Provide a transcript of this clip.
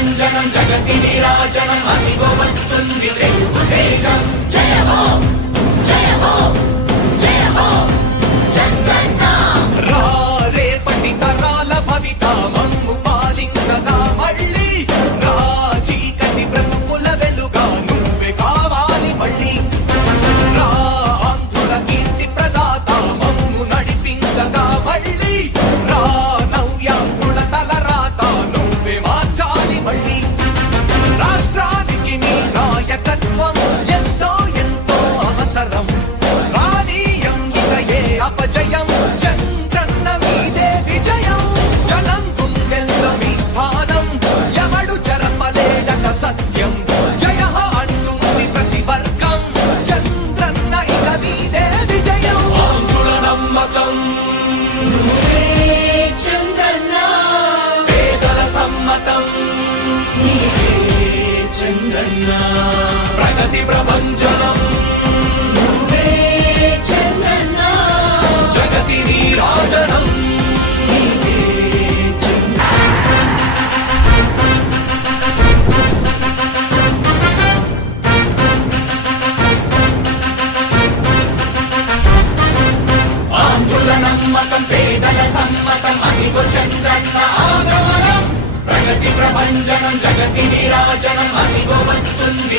ప్రభంజనం జగతి నీరాజనం అదిగో వస్తుంది తెలుగు తేజం. జయ హో జయ హో జయ హో చంద్రన్న. రా రేపటి తరాల భవిత మమ్ము పాలించగా మళ్ళీ రా చీకటి బ్రతుకుల వెలుగా నువ్వే కావాలి మళ్ళీ రా ఆంధ్రుల కీర్తి ప్రదాత మమ్ము నడిపించగా మళ్ళీ రా నవ్యాంధ్రుల తలరాత నువ్వే మార్చాలి మళ్ళీ రాష్ట్రానికి నీ నాయకత్వం ఎంతో ఎంతో అవసరం రానీయం ఇక ఏ అపజయం చంద్రన్న మీదే విజయం జనం గుండెల్లో మీ స్థానం ఎవడు చెరపలేడట సత్యం జయ హో అంటుంది ప్రతి వర్గం చంద్రన్న ఇక మీదే విజయం ఆంధ్రుల నమ్మకం చంద్రన్న పేదల సమ్మతం చంద్రన్న ప్రగతి ప్రభంజనం చంద్రన్న జగతి నీరాజనం. ఆంధ్రుల నమ్మకం పేదల సమ్మతం అదిగో చంద్రన్న ఆగమనం ప్రగతి ప్రభంజనం జగతి నీరాజనం అదిగో వస్తుంది